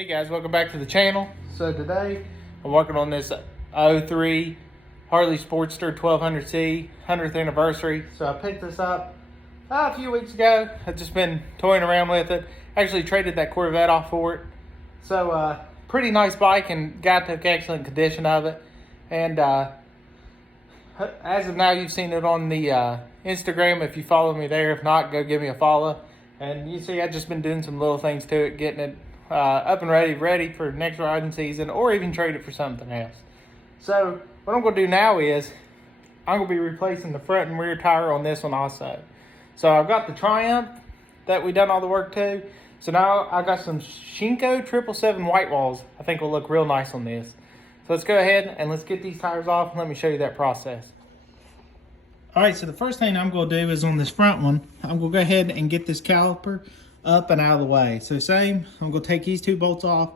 Hey guys, welcome back to the channel. So today I'm working on this 03 Harley Sportster 1200C 100th anniversary. So I picked this up a few weeks ago. I've just been toying around with it. Actually traded that Corvette off for it. So pretty nice bike, and guy took excellent condition of it. And as of now, you've seen it on the Instagram if you follow me there. If not, go give me a follow. And you see I've just been doing some little things to it, getting it up and ready for next riding season, or even trade it for something else. So what I'm going to do now is I'm going to be replacing the front and rear tire on this one also. So I've got the Triumph that we done all the work to. So now I got some Shinko 777 white walls. I think will look real nice on this. So let's go ahead and let's get these tires off and let me show you that process. All right, so the first thing I'm going to do is on this front one, I'm going to go ahead and get this caliper up and out of the way. So same, I'm going to take these two bolts off.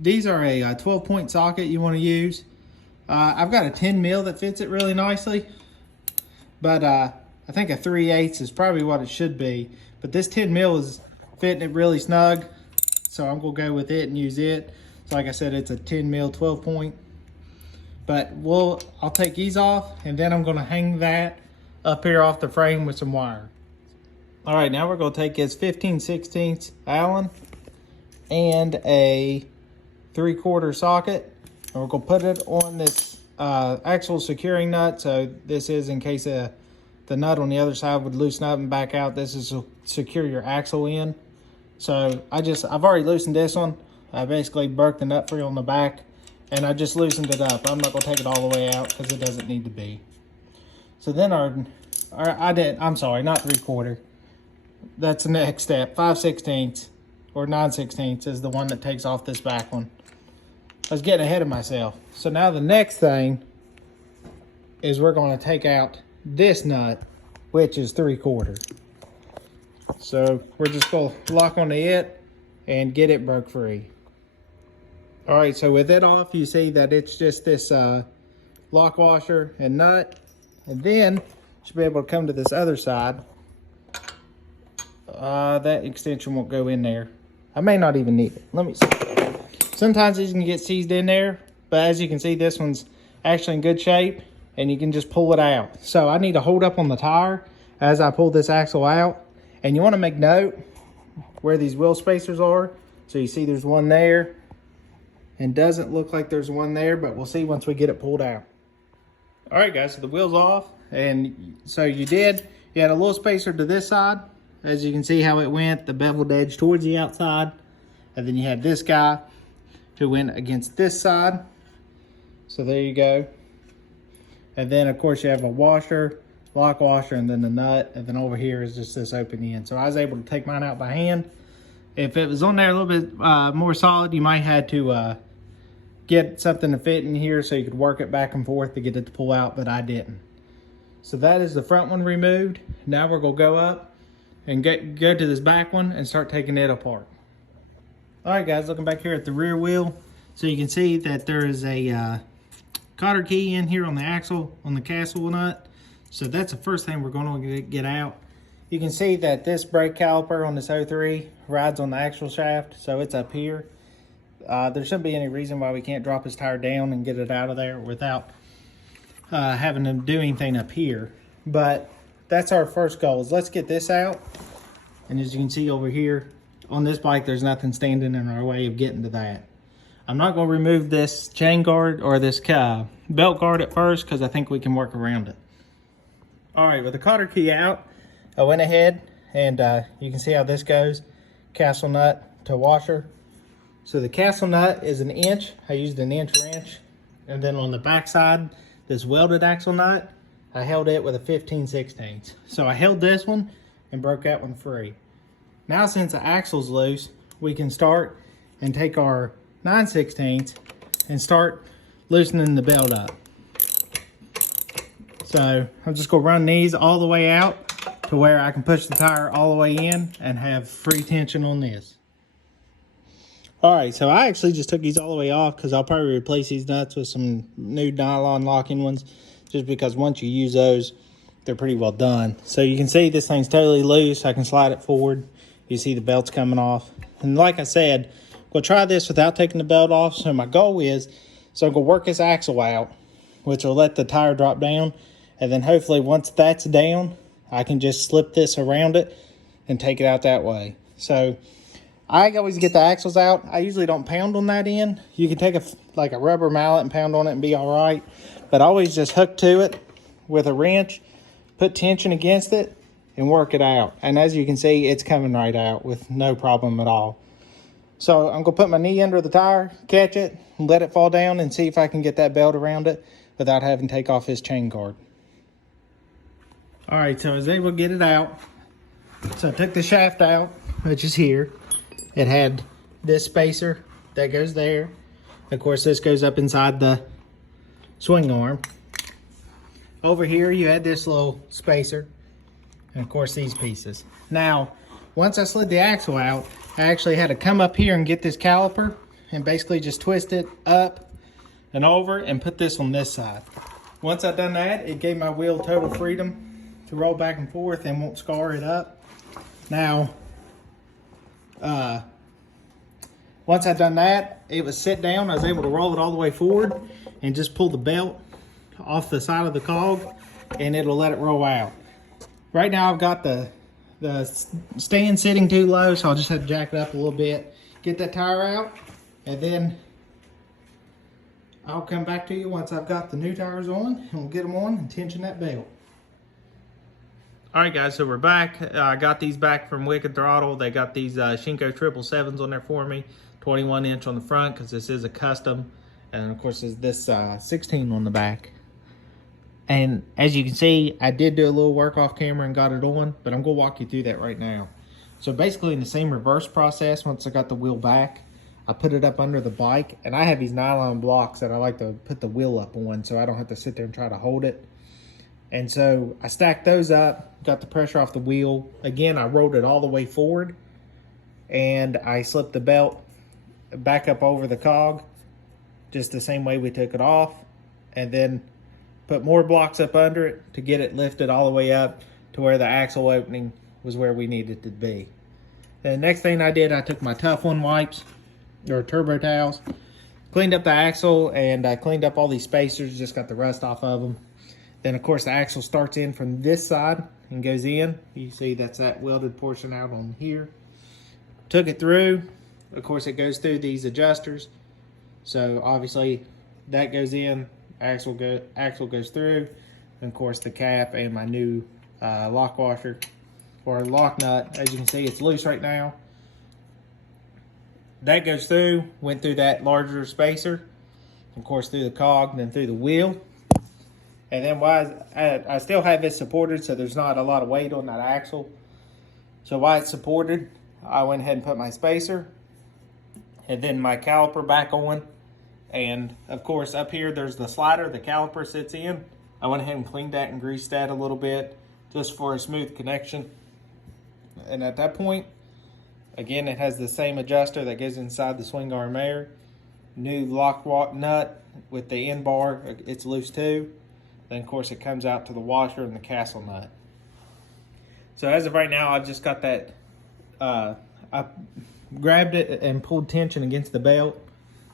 These are a 12-point socket you want to use. I've got a 10 mil that fits it really nicely, but I think a 3/8 is probably what it should be. But this 10 mil is fitting it really snug, so I'm going to go with it and use it. So like I said, it's a 10 mil 12-point. But I'll take these off, and then I'm going to hang that up here off the frame with some wire. All right, now we're going to take his 15/16 Allen and a 3/4 socket, and we're going to put it on this axle securing nut. So this is in case the nut on the other side would loosen up and back out. This is to secure your axle in. So I've already loosened this one. I basically broke the nut free on the back, and I just loosened it up. I'm not going to take it all the way out because it doesn't need to be. So then I'm sorry, not 3/4. That's the next step. 5/16 or 9/16 is the one that takes off this back one. I was getting ahead of myself. So now the next thing is we're going to take out this nut, which is 3/4. So we're just going to lock onto it and get it broke free. All right, so with it off, you see that it's just this lock washer and nut. And then you should be able to come to this other side. That extension won't go in there. I may not even need it. Let me see. Sometimes these can get seized in there, but as you can see, this one's actually in good shape, and you can just pull it out. So I need to hold up on the tire as I pull this axle out. And you want to make note where these wheel spacers are. So you see there's one there, and doesn't look like there's one there, but we'll see once we get it pulled out. All right, guys, so the wheel's off, and so you had a little spacer to this side. As you can see how it went, the beveled edge towards the outside. And then you had this guy who went against this side. So there you go. And then of course you have a washer, lock washer, and then the nut. And then over here is just this open end. So I was able to take mine out by hand. If it was on there a little bit more solid, you might have to get something to fit in here so you could work it back and forth to get it to pull out, but I didn't. So that is the front one removed. Now we're gonna go up and go to this back one and start taking it apart. All right, guys, looking back here at the rear wheel. So you can see that there is a cotter key in here on the axle, on the castle nut. So that's the first thing we're going to get out. You can see that this brake caliper on this 03 rides on the axle shaft, so it's up here. There shouldn't be any reason why we can't drop this tire down and get it out of there without having to do anything up here. But that's our first goal, is let's get this out. And as you can see over here on this bike, there's nothing standing in our way of getting to that. I'm not going to remove this chain guard or this belt guard at first, because I think we can work around it. All right, with the cotter key out, I went ahead and you can see how this goes. Castle nut to washer. So the castle nut is 1 inch. I used an inch wrench. And then on the back side, this welded axle nut, I held it with a 15/16. So I held this one and broke that one free. Now since the axle's loose, we can start and take our 9/16 and start loosening the belt up. So I'm just gonna run these all the way out to where I can push the tire all the way in and have free tension on this. All right, so I actually just took these all the way off because I'll probably replace these nuts with some new nylon locking ones, just because once you use those, they're pretty well done. So you can see this thing's totally loose. I can slide it forward. You see the belts coming off. And like I said, We'll try this without taking the belt off. So my goal is, so I'm going to work this axle out, which will let the tire drop down. And then hopefully once that's down, I can just slip this around it and take it out that way. So I always get the axles out. I usually don't pound on that end. You can take like a rubber mallet and pound on it and be all right. But I always just hook to it with a wrench, put tension against it, and work it out. And as you can see, it's coming right out with no problem at all. So I'm gonna put my knee under the tire, catch it, and let it fall down and see if I can get that belt around it without having to take off his chain guard. All right, so I was able to get it out. So I took the shaft out, which is here. It had this spacer that goes there. Of course, this goes up inside the swing arm. Over here, you had this little spacer. And of course, these pieces. Now, once I slid the axle out, I actually had to come up here and get this caliper and basically just twist it up and over and put this on this side. Once I've done that, it gave my wheel total freedom to roll back and forth and won't scar it up. Now, once I'd done that, it was sit down. I was able to roll it all the way forward and just pull the belt off the side of the cog and it'll let it roll out. Right now I've got the stand sitting too low, so I'll just have to jack it up a little bit, get that tire out, and then I'll come back to you once I've got the new tires on, and we'll get them on and tension that belt. All right, guys, so we're back. I got these back from Wicked Throttle. They got these Shinko 777s on there for me, 21-inch on the front because this is a custom, and of course there's this 16 on the back. And as you can see, I did do a little work off camera and got it on, but I'm gonna walk you through that right now. So basically in the same reverse process, once I got the wheel back, I put it up under the bike, and I have these nylon blocks that I like to put the wheel up on so I don't have to sit there and try to hold it. And so I stacked those up, got the pressure off the wheel. Again, I rolled it all the way forward, and I slipped the belt back up over the cog, just the same way we took it off, and then put more blocks up under it to get it lifted all the way up to where the axle opening was where we needed it to be. And the next thing I did, I took my Tough One wipes, or turbo towels, cleaned up the axle, and I cleaned up all these spacers, just got the rust off of them. Then of course the axle starts in from this side and goes in. You see that's that welded portion out on here. Took it through. Of course it goes through these adjusters. So obviously that goes in. Axle goes through, and of course the cap and my new lock washer or lock nut. As you can see, it's loose right now. That goes through, went through that larger spacer, of course through the cog, then through the wheel. And then I still have it supported, so there's not a lot of weight on that axle. So while it's supported, I went ahead and put my spacer and then my caliper back on. And of course up here there's the slider the caliper sits in. I went ahead and cleaned that and greased that a little bit just for a smooth connection. And at that point, again, it has the same adjuster that goes inside the swing arm there. New lock nut with the end bar, it's loose too. Then of course it comes out to the washer and the castle nut. So as of right now, I've just got that, I grabbed it and pulled tension against the belt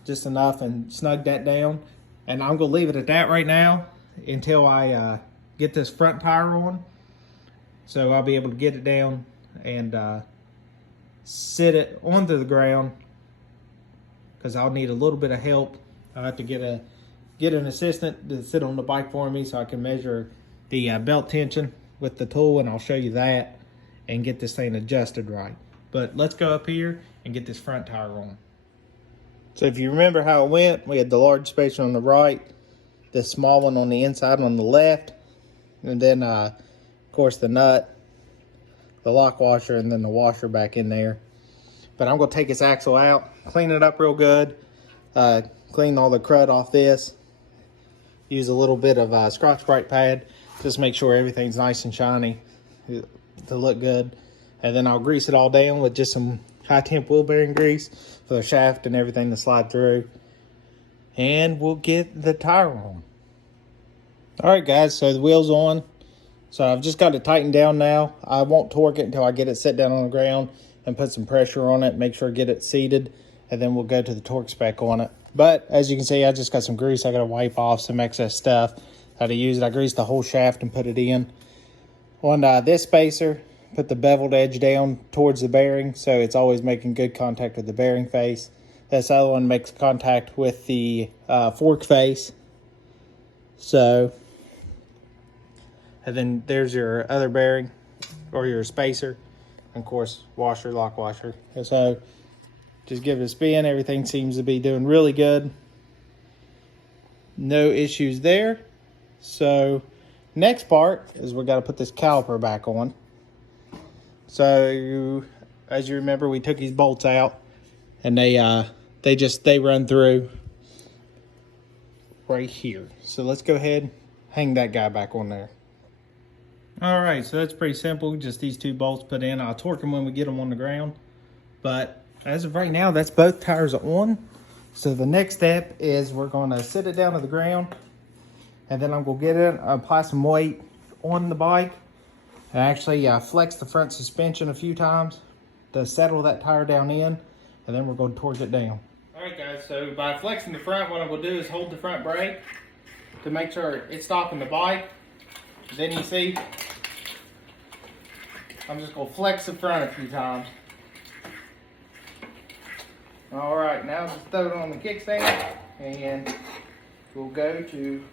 just enough and snug that down, and I'm gonna leave it at that right now until I get this front tire on, so I'll be able to get it down and sit it onto the ground, because I'll need a little bit of help. I'll have to get an assistant to sit on the bike for me so I can measure the belt tension with the tool, and I'll show you that and get this thing adjusted right. But let's go up here and get this front tire on. So if you remember how it went, we had the large spacer on the right, the small one on the inside on the left, and then of course the nut, the lock washer, and then the washer back in there. But I'm gonna take this axle out, clean it up real good, clean all the crud off this, use a little bit of Scotch-Brite pad, just make sure everything's nice and shiny to look good. And then I'll grease it all down with just some high temp wheel bearing grease for the shaft and everything to slide through. And we'll get the tire on. All right, guys, so the wheel's on. So I've just got it tightened down now. I won't torque it until I get it set down on the ground and put some pressure on it, make sure I get it seated. and then we'll go to the torque spec on it. But as you can see, I just got some grease. I got to wipe off some excess stuff. How to use it. I greased the whole shaft and put it in. On this spacer, put the beveled edge down towards the bearing, so it's always making good contact with the bearing face. This other one makes contact with the fork face. So, and then there's your other bearing, or your spacer, and of course, washer, lock washer. And so, just give it a spin. Everything seems to be doing really good. No issues there. So, next part is we got to put this caliper back on. So, as you remember, we took these bolts out, and they run through right here. So let's go ahead, hang that guy back on there. All right, so that's pretty simple. Just these two bolts put in. I'll torque them when we get them on the ground. But as of right now, that's both tires on. So the next step is we're going to sit it down to the ground, and then I'm going to get it, apply some weight on the bike, and actually flex the front suspension a few times to settle that tire down in, and then we're going to torque it down. All right, guys, so by flexing the front, what I'm going to do is hold the front brake to make sure it's stopping the bike. Then you see, I'm just going to flex the front a few times. All right, now just throw it on the kickstand, and we'll go to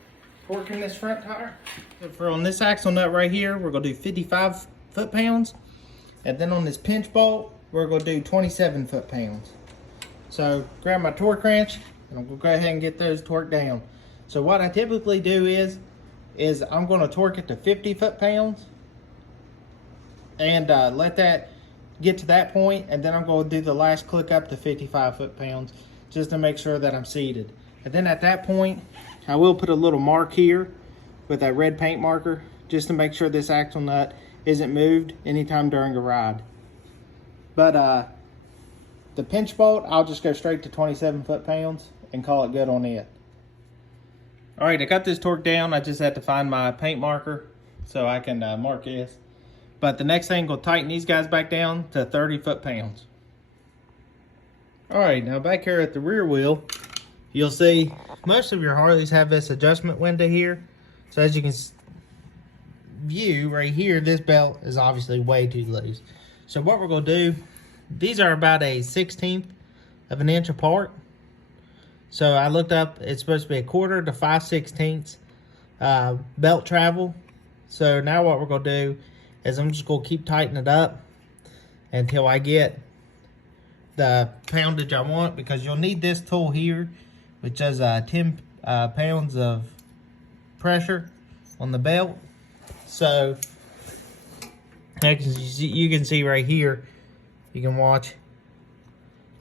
torquing this front tire. So for on this axle nut right here, we're going to do 55 foot-pounds, and then on this pinch bolt, we're going to do 27 foot-pounds. So grab my torque wrench, and I'm going to go ahead and get those torqued down. So what I typically do is I'm going to torque it to 50 foot-pounds, and let that get to that point, and then I'm going to do the last click up to 55 foot-pounds just to make sure that I'm seated. And then at that point, I will put a little mark here with that red paint marker just to make sure this axle nut isn't moved anytime during a ride. But the pinch bolt, I'll just go straight to 27 foot-pounds and call it good on it. All right, I got this torque down. I just had to find my paint marker so I can mark this. But the next thing, we'll tighten these guys back down to 30 foot-pounds. All right, now back here at the rear wheel, you'll see most of your Harleys have this adjustment window here. So as you can view right here, this belt is obviously way too loose. So what we're going to do, these are about a 1/16 of an inch apart. So I looked up, it's supposed to be 1/4 to 5/16 belt travel. So now what we're going to do is I'm just going to keep tightening it up until I get the poundage I want, because you'll need this tool here, which does 10 pounds of pressure on the belt. So you can see right here, you can watch,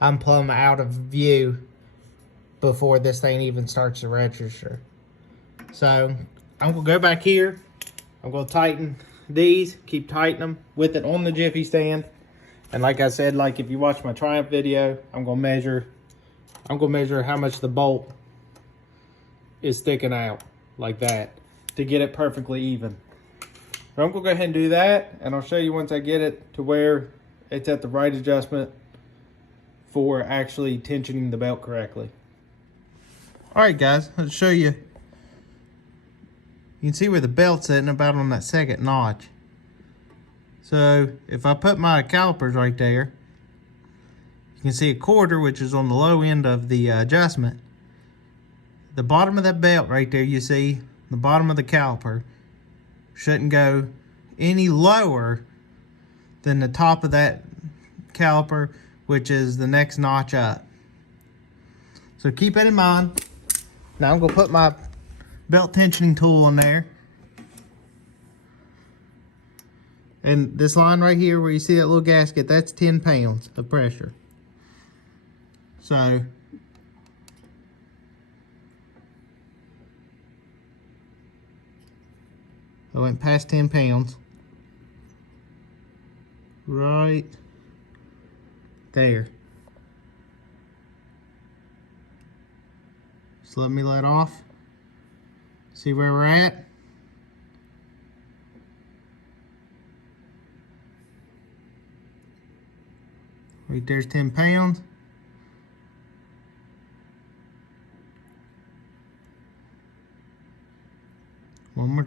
I'm plumb out of view before this thing even starts to register. So I'm going to go back here, I'm going to tighten these, keep tightening them with it on the Jiffy stand. And like I said, like if you watch my Triumph video, I'm gonna measure how much the bolt is sticking out like that to get it perfectly even. So I'm gonna go ahead and do that, and I'll show you once I get it to where it's at the right adjustment for actually tensioning the belt correctly. All right, guys, I'll show you. You can see where the belt's sitting about on that second notch. So if I put my calipers right there, you can see 1/4, which is on the low end of the adjustment. The bottom of that belt right there, you see, the bottom of the caliper shouldn't go any lower than the top of that caliper, which is the next notch up. So keep it in mind. Now I'm going to put my belt tensioning tool on there. And this line right here where you see that little gasket, that's 10 pounds of pressure. So I went past 10 pounds. Right there. So let me let off. See where we're at. Right there's 10 pounds.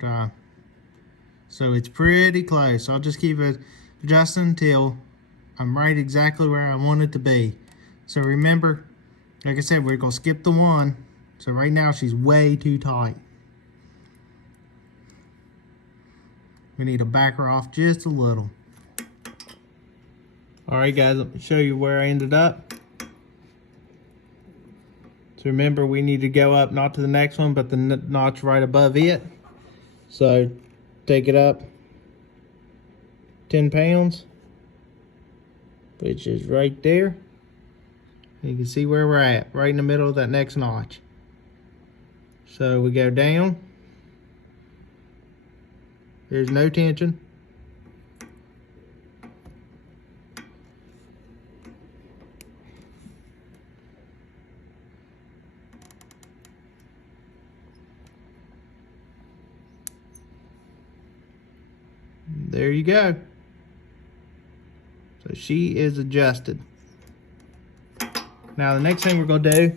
time. So it's pretty close. I'll just keep it adjusting until I'm right exactly where I want it to be. So remember, like I said, we're gonna skip the one. So right now she's way too tight. We need to back her off just a little. All right, guys, let me show you where I ended up. So remember, we need to go up not to the next one, but the notch right above it. So take it up 10 pounds, which is right there. You can see where we're at, right in the middle of that next notch. So we go down. There's no tension. There you go. So she is adjusted. Now the next thing we're going to do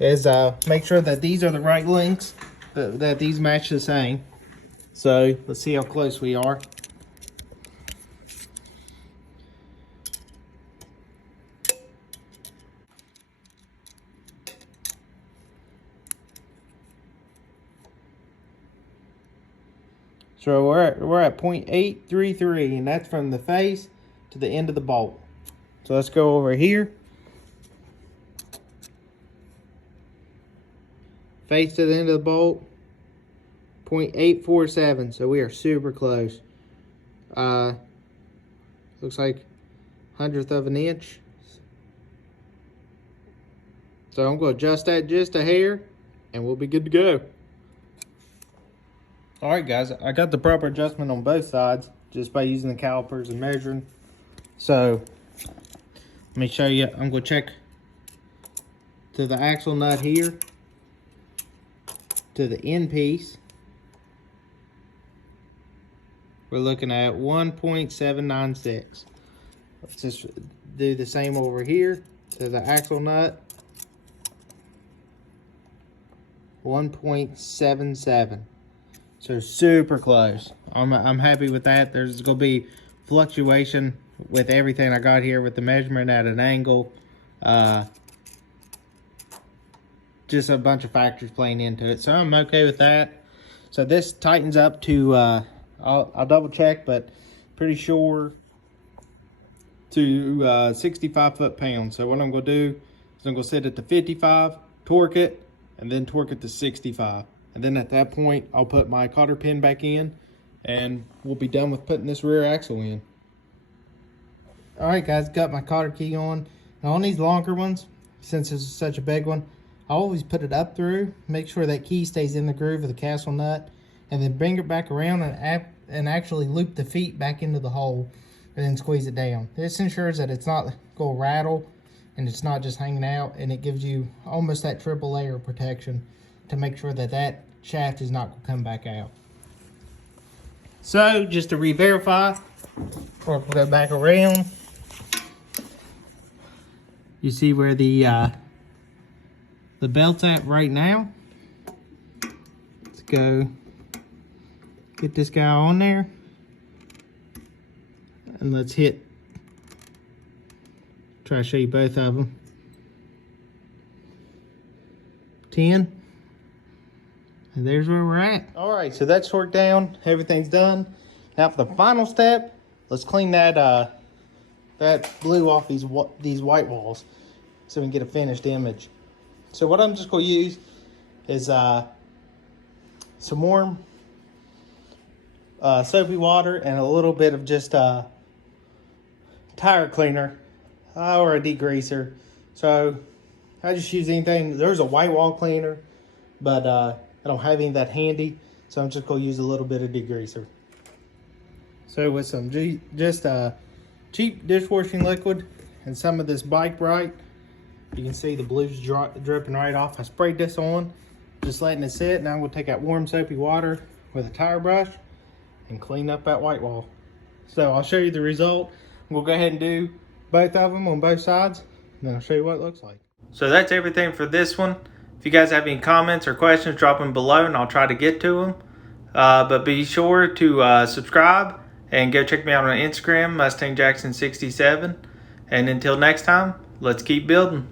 is make sure that these are the right links, that these match the same. So let's see how close we are. So we're at 0.833, and that's from the face to the end of the bolt. So let's go over here. Face to the end of the bolt, 0.847. So we are super close. Looks like 100th of an inch. So I'm going to adjust that just a hair, and we'll be good to go. All right, guys, I got the proper adjustment on both sides just by using the calipers and measuring. So let me show you. I'm going to check to the axle nut here, to the end piece. We're looking at 1.796. Let's just do the same over here to the axle nut. 1.77. So super close. I'm happy with that. There's going to be fluctuation with everything I got here with the measurement at an angle. Just a bunch of factors playing into it. So I'm okay with that. So this tightens up to, I'll double check, but pretty sure to 65 foot-pounds. So what I'm going to do is I'm going to set it to 55, torque it, and then torque it to 65. And then at that point, I'll put my cotter pin back in, and we'll be done with putting this rear axle in. All right, guys, got my cotter key on. Now on these longer ones, since this is such a big one, I always put it up through, make sure that key stays in the groove of the castle nut, and then bring it back around and actually loop the feet back into the hole, and then squeeze it down. This ensures that it's not going to rattle, and it's not just hanging out, and it gives you almost that triple layer of protection to make sure that that shaft is not going to come back out. So just to re-verify, we'll go back around. You see where the belt's at right now. Let's go get this guy on there, and let's hit. Try to show you both of them. 10. And there's where we're at. All right, so that's torqued down. Everything's done. Now for the final step, let's clean that that glue off these white walls so we can get a finished image. So what I'm just going to use is some warm soapy water and a little bit of just tire cleaner or a degreaser. So I just use anything. There's a white wall cleaner, but I don't have any of that handy, so I'm just going to use a little bit of degreaser. So with some just cheap dishwashing liquid and some of this Bike Bright, you can see the blue's dripping right off. I sprayed this on, just letting it sit. Now I'm going to take that warm soapy water with a tire brush and clean up that white wall. So I'll show you the result. We'll go ahead and do both of them on both sides, and then I'll show you what it looks like. So that's everything for this one. If you guys have any comments or questions, drop them below and I'll try to get to them. But be sure to subscribe and go check me out on Instagram, Mustang Jackson 67. And until next time, let's keep building.